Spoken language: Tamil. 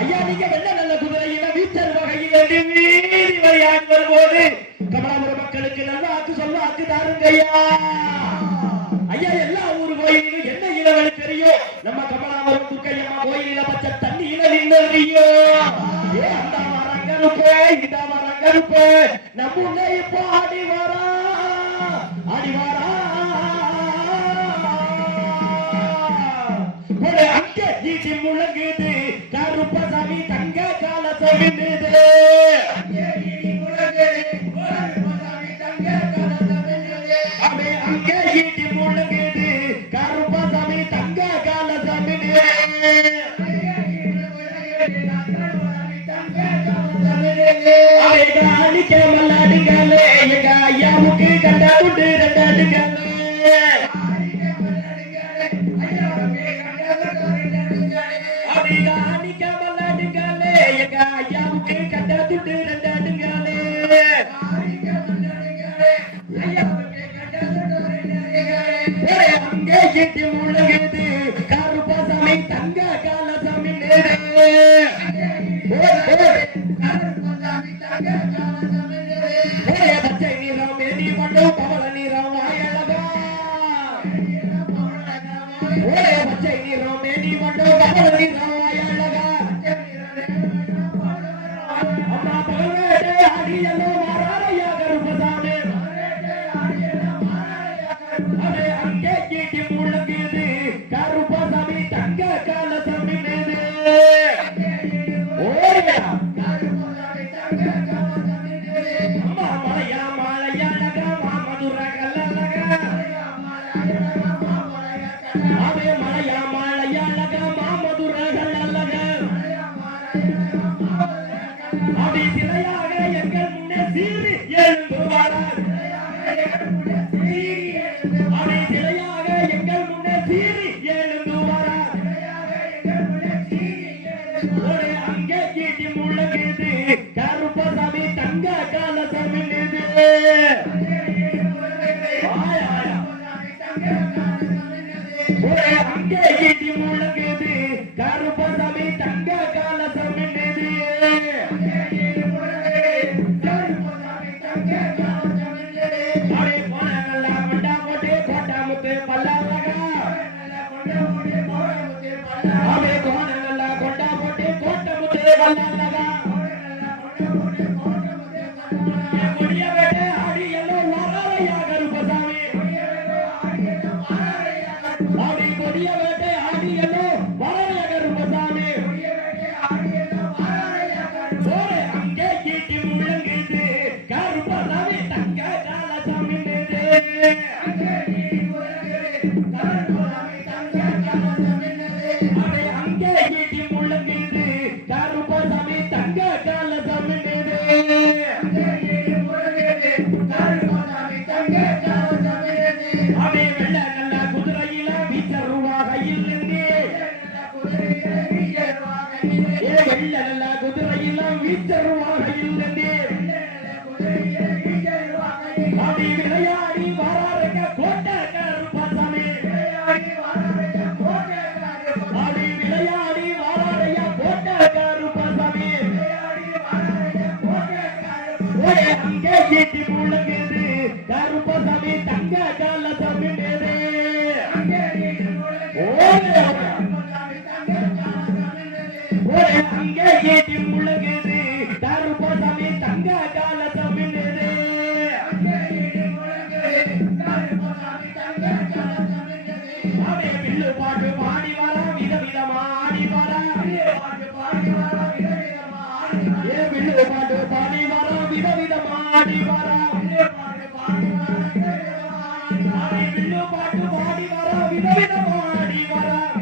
ஐயா நீங்க வெள்ள நல்ல குதிரையில வீச்சல் வகையில் வீதி வரையாடி வரும்போது கமலாபுர மக்களுக்கு நல்ல ஆக்கு சொல்ல ஆக்கு தாருங்க ஐயா எல்லா ஊரு கோயிலும் என்ன இளவெளி தெரியும் நம்ம கமலாபுரம் துர்க்கையம்மா கோயிலில பச்சை தண்ணியில நின்னறியோ அந்த மரங்கருப்பே இந்த மரங்கருப்பே நம்ம இப்போ ஆடி வாரா அங்கே ஈட்டி முழங்குது கருப்பசாமி தங்க கால சமிந்தது அங்கே ஈட்டி முழங்குது கருப்பசாமி தங்க கால சமிந்தது அடிக்க மல்லாடுங்களே எங்க ஐயாவுக்கு கண்டா உண்டு ரெண்டாடுங்களே அடிக்க மல்லாடுங்களே எங்க ஐயாவுக்கு கண்டா துண்டு ரெண்டாடுங்களே அங்கே இட்டு முழுகுது கருப்பசாமி தங்க கால சாமி பச்சை நீரம் மேனி மண்டு பவள நீரம் வாயழகா பச்சை நீரம் மேனி மண்டு பவள நீரம் வாயழகா அம்மா பகவேட்டே அடியலோ மாறாரையா கருப்பசாமி அதே அங்கே கீட்டி முழங்குது கருப்பசாமி தங்க கால சாமி ஓடியா கருப்பசாமி தங்க கால சாமி அங்கே ஈட்டி முழங்குது கருப்பசாமி தங்க கால சாமி கோட்டாமுத்து பல்லாரகா அவே கோணங்கள்ல கொண்டா போட்டு கோட்டமுத்து பல்லாரகா குதிரையெல்லாம் வீச்சருவாக இல்லையே அடி விளையாடி வராருங்க கோட்டை கருப்பசாமி அடி விளையாடி வராரையா கோட்டை கருப்பசாமி அங்கே ஈட்டி முழங்குது கருப்பசாமி தங்க கால சாமி அங்கே ஈட்டி முழங்குது கருப்பசாமி தங்க கால சாமி வில்லு பாட்டு பாடி வரா விதவிதமா ஆடி வரா வில்லு பாட்டு பாடி வரா விதவிதமா ஆடி வரா வில்லு பாட்டு பாடி வரா விதவிதமா ஆடி வரா